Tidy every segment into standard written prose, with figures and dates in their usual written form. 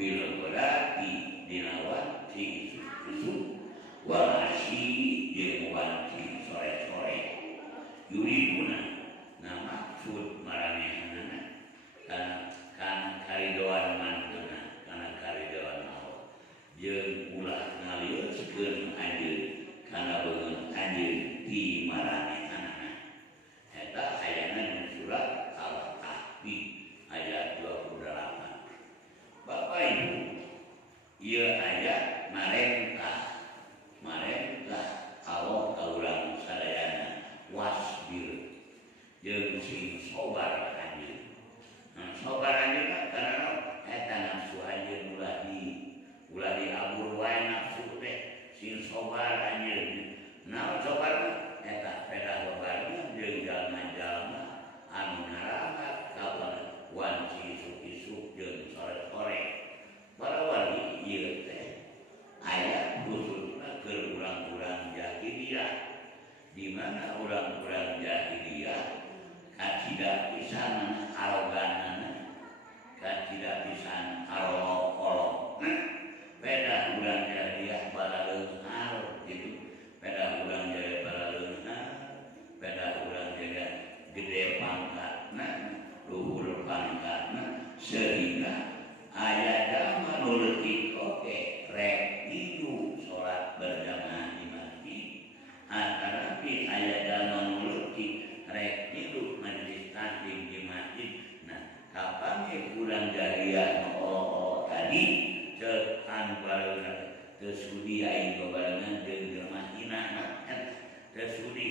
bil berarti dinawan si isu walasi jeung wanci sore-sore yuribuna na maksud maranehanana kan karidoan manteuna kana karidoan Allah jeung ulah ngaliuskeun anjeun kana beungeut anjeun ti maranehanana eta ayana di surat Al-Kahfi ayat 28. Bapak Ibu, ieu ayat marentah Allah ka urang sadayana wasbir jeung sing sabar anjeun. Sabar anjeun karena eta nafsu anjeun ulah diabur wae nafsu teh sing sabar anjeun. Naon sabar eta pedah bebarna jeung jalma-jalma anu naramat kawan wanci isuk-isuk jeung sore-sore. Para wali ieu teh aya khususna keur urang-urang jahiliyah di mana urang-urang jahiliyah kacida pisan aroganana kacida pisan arolok-olokna beda urang jahiliyah balaleunghar gitu beda urang jahiliyah balaleunghar beda urang jaga gede pangkatna luhur pangkatna sehingga aya jalma nu leutik oge rek tilu salat berjamaah di masjid atanapi aya jalma nu leutik rek tilu majelis taklim di masjid. Nah kapange urang jahiliyah tadi ceuk anu bareuna teu sudi aing babarengan jeung jelema hina teu sudi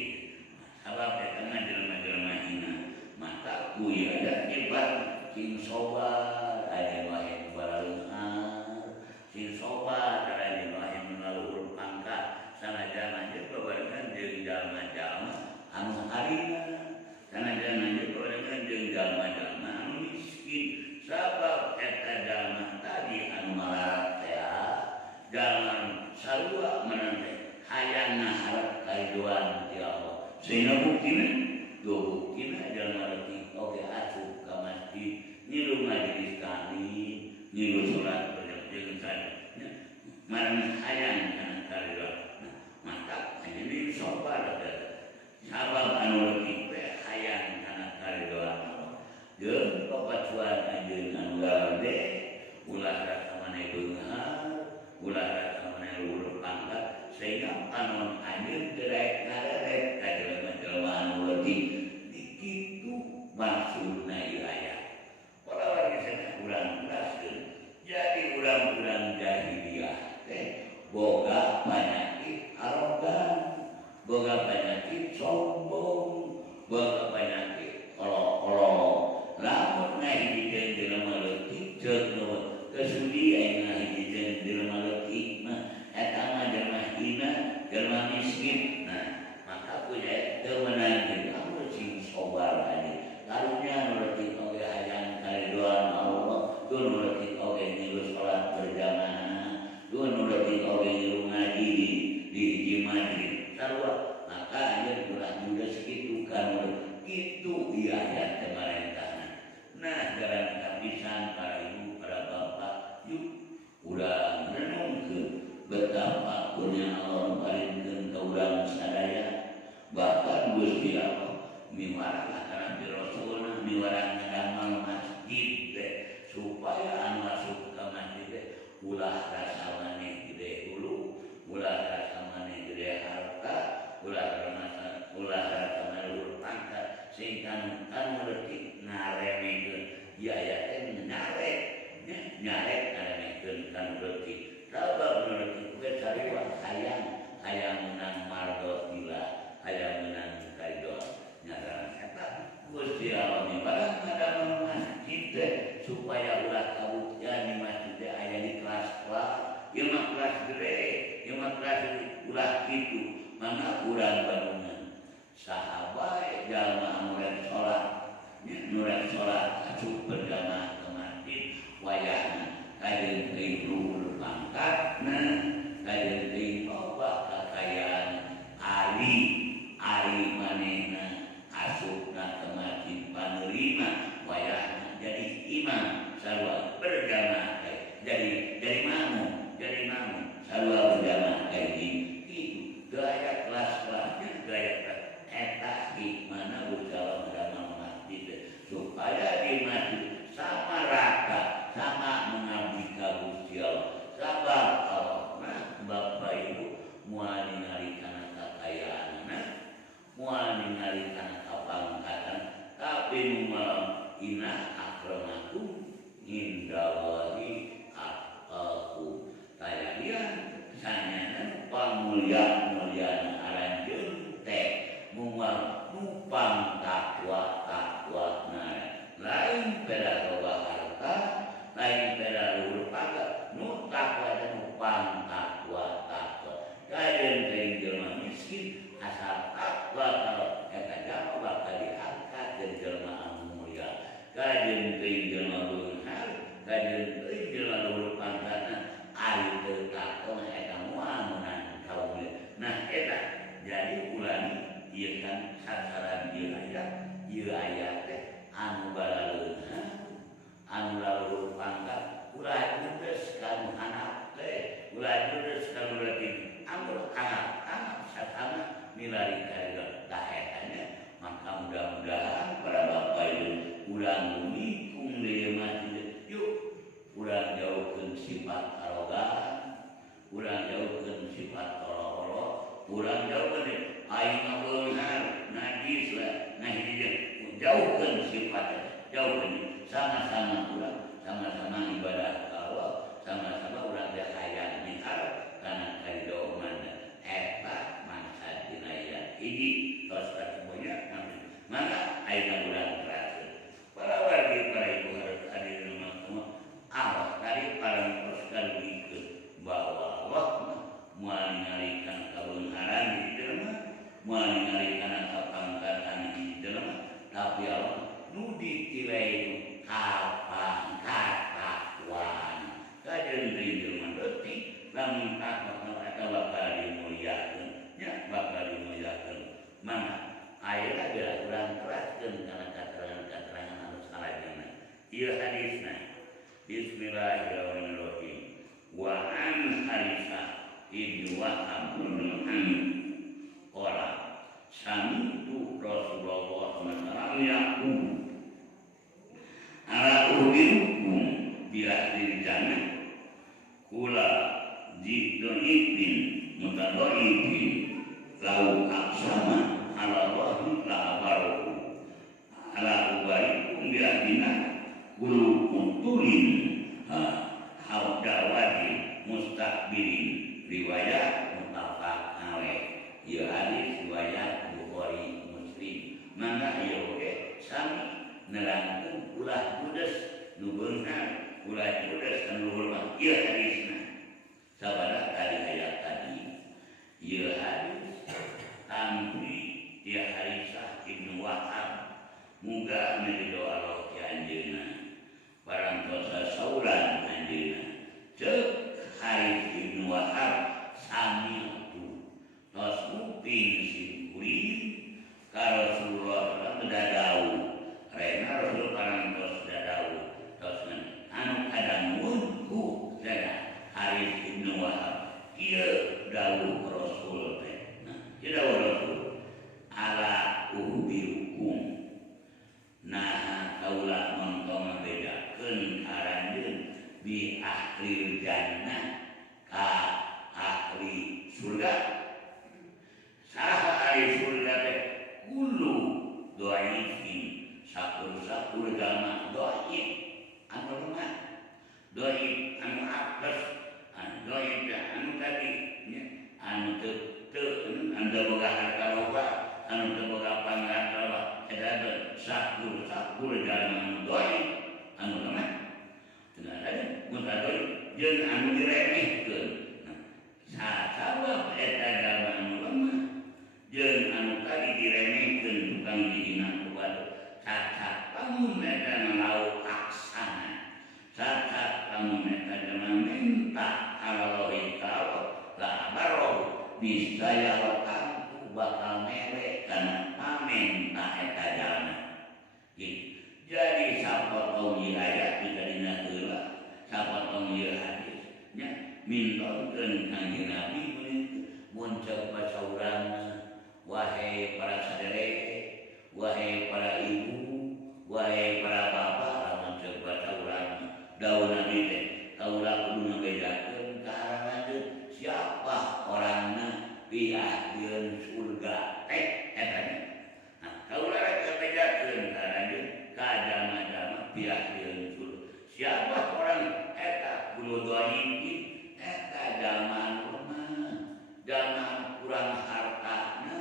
sabab eta mah jelema-jelema hina maka kuy ada ibarat sing sobar aya wae balaleunghar sing sobar aya wae menaluhur pangkat sanajan lanjut babarengan jeung jalma-jalma anu harina sanajan lanjut babarengan jeung jalma-jalma anu miskin sabab eta jalma tadi anu malarat teh jalan sarua menante hayang ngaharep kaidoan ti Allah sehingga buktina jalma leutik oge asup ka masjid nyilu majelis taklim nyilu salat berjamaah marana hayang kana kaidoan. Nah maka ini sabar sabab anu leutik teh hayang kana kaidoan Allah jeung papacuan anjeun anu gade ulah rasa maneh beunghar ulah rasa maneh luhur pangkat sehingga anon anjeun teu daek ngareret ka jelema-jelema anu leutik dikitu maksudna ieu aya. Para wargi sadaya urang jelaskeun jadi urang-urang jahiliyah teh boga panyakit arogan boga panyakit sombong boga panyakit olok-olok lamun ngahiji jelema leutik ceuk teu sudi aing ngahiji jelema leutik mah eta mah jelema hina jelema miskin. Nah maka kuy teu meunang jeung Allah sing sabar aja karunya nu leutik oge hayang karidoan Allah teu nu leutik oge nyilu salat berjamaah teu nu leutik oge nyilu ngaji di hiji majelis sarua maka anjeun ulah juga sakitu kana kitu ieu aya teh marentahna. Nah jalan kapisan para ibu para bapak yuk ulah renungkeun betapa kurnia Allah paringkeun ka urang sadaya bahkan Gusti Allah miwarang kana bi rasulna miwarang ngamal masjid teh supaya anu masuk ka masjid teh ulah rasa maneh gede hulu ulah rasa maneh gede harta ulah rasa maneh pangkat sing kan leutik ngaremekeun ieu aya teh nyaret ngaremekeun kan leutik sabab leutik teh sarua hayang menang mardotillah hayang menang kaidoan nyata eta Gusti Allah mibarang ngadamel masjid teh supaya ulah kabuktian di masjid teh aya di kelas-kelas ieu mah kelas gede ieu mah kelas ulah kitu mangga urang bandungan saha bae jalma anu rek salat nu rek salat asup berjamaah ka masjid wayahna kajeun teuing luhur pangkatna kajeun teuing loba kakayaan ari manehna asupna ka penerima wayahna jadi imam sarua berjamaah jadi lamun takwa eta bakal dimuliakeun nya bakal dimuliakeun mana ayeuna geura urang teraskeun kana katerangan-katerangan anu salajengna ieu hadisna bismillahirrahmanirrahim wa an Haritsah ibnu Wahab bin qala sami'tu Rasulullah sallallahu alaihi wasallam yaqul ala ubirukum bi ahli jannah kula jidonipin mutadonipin lau aksama ala wahi la abaruhu ala ubarikum biladina kulu muntulin hawdawadin mustakbirin riwayat mutafak alaih ya hadis riwayat Bukhari Muslim mangga ieu oge sami nerangkeun ulah judes nu beunghar ulah judes anu luhur mah ieu hadisna sabada tadi ayat tadi ieu hadis tampi dia Haritsah ibnu Wahab muga meridho Allah ti anjeunna parantosa sauran anjeunna ceuk Harits ibnu Wahab sami tu tos nguping simkuring ka Rasulullah dadau rena Rasul parantos dadau tos anu kadangun ku dada Harits ibnu Wahab ieu dawuh Rasul teh nah ieu dawuh Rasul ala ubirukum nah kaula montong bedakeun aranjeun bi ahli jannah ka ahli surga saha ahli surga teh kullu dhaifin sakur-sakur jalma dhaif anu lemah dhaif anu apes anu dhaif anu tadi anu teu anu boga harta loba anu teu boga pangkat loba eta sakur-sakur jalma anu dhaif anu lemah teu ada mun dhaif jeung anu diremehkeun sabab eta jalma anu lemah jeung anu tadi diremehkeun tukang dihina ku batur cacat lamun eta lau aksana cacat lamun eta jalma minta Allah ta'ala la baroh niscaya waktu bakal mere kana pamenta eta jalma jadi sapotong ieu ayat bisa dina heula sapotong ieu hadis nya mintokeun Kanjeng Nabi mun ceuk baca urangna wahai para saderek wahai para ibu wahai para bapak lamun ceuk baca urangna dawuh Nabi teh kaula kudu ngabedakeun ka aranjeun siapa orangna pi ahli surga teh eta nah kaula rek ngabedakeun ka aranjeun ka jalma-jalma pi ahli surga siapa orang eta kudu dhaifin eta jalma lemah jalma kurang hartana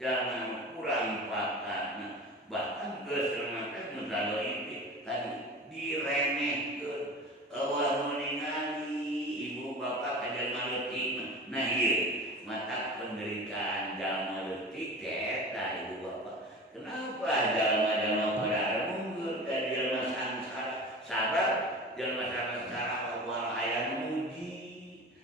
jalma kurang pakatna bahkan geus lemah teh nu dhaifin tadi diremehkeun eueuh ningali ibu bapak ka jalma leutik nah ieu mata penderitaan jalma leutik teh eta ibu bapak kenapa jalma-jalma pada remungkeun ka jalma sangsara sabab jalma sangsara Allah aya muji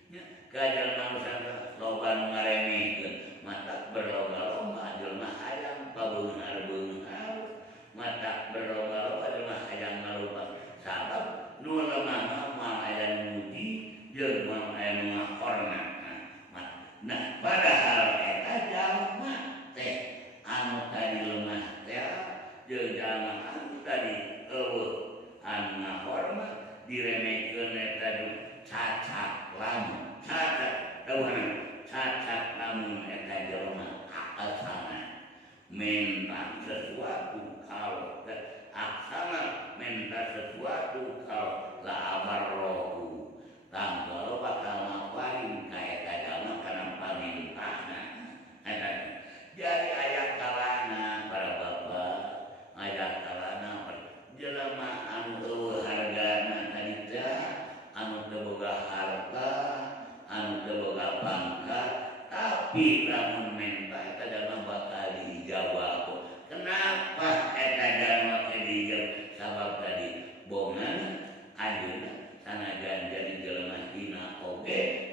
nya ka jalma sangsara loba nu ngaremehkeun mata berlomba-lomba jalma hayang pabeunghar-beunghar mata berlomba-lomba jalma hayang ngalupa sabab nu lemah mah aya muji jeung mah aya nu ngahorna nah padahal eta jalma teh anu tadi lemah teh jeung jalma anu tadi eueuh anu ngahorna diremehkeun eta cacat lamun cacat teuhan cacat lamun eta jalma aksana minta sesuatu kalau aksana minta sesuatu kalau la abarrohu tanggal bakal ngapain ka eta jalma kana pamintana eta jadi ayat kalana para bapak ayat kalana jelema anu eueuh hargana tadi teh anu teu boga harta anu teu boga pangkat tapi lamun minta eta jalma bakal dijawab kenapa eta jalma teh dijawab sabab tadi bongan ayeuna sanajan jadi jelema hina oge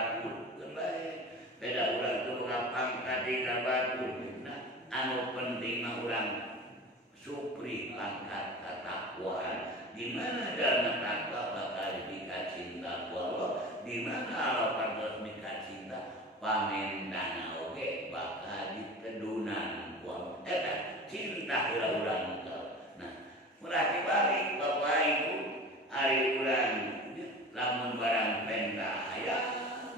batur kembali beda urang tuh pangkat di batur. Nah anu penting mah urang supri pangkat ketakwaan. Di mana dana takwa bakal dikacinta Allah, di mana Allah pantas dikacinta pamentana oge bakal ditedunan Allah. Eta cinta urang engkel. Nah, berarti balik Bapak Ibu ari urang lamun barang penta aya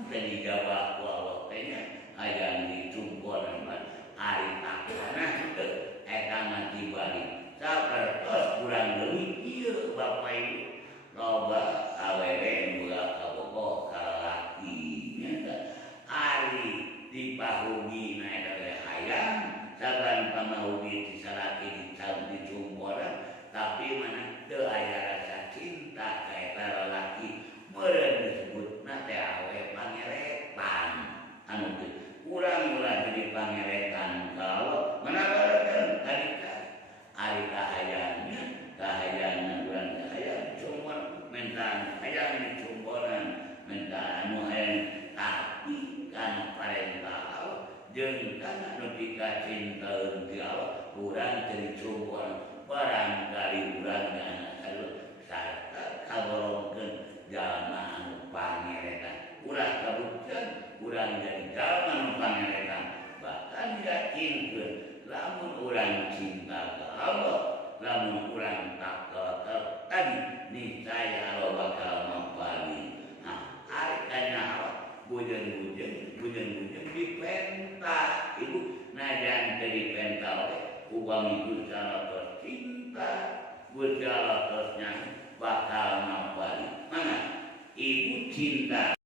teh dijawab ku Allah teh nya aya dicumpuan ari takwa nah eta mah dibalik. Sapertos kurang leuwih ieu Bapak Ibu loba awewe boga kabogoh kalaki nya ari dipahugi na eta teh hayang saban pamahugi disalaki dicumporan tapi mana teu aya rasa cinta ka eta lalaki meureun disebutna teh awe pangeretan anu teh urang ulah jadi pangeretan kalau menabarakeun kadika ari kahayangan urang kahayang cuma mentan hayang dicumporan mentan anu hayang tapi kana parentah Allah jeung kana nu dikacintaeun ti Allah urang teu dicumporan barangkali urang dana sarta kabolongkeun jalma anu pangeretan ulah kabukteun urang jadi jalma anu pangeretan bahkan yakinkeun lamun urang cinta ka Allah lamun urang takwa ka tadi niscaya Allah bakal mampali. Nah ari kana bujeng-bujeng dipenta ibu najan teu dipenta oge upami Gusti Allah tos cinta Gusti Allah tos bakal mampali. Mana ibu cinta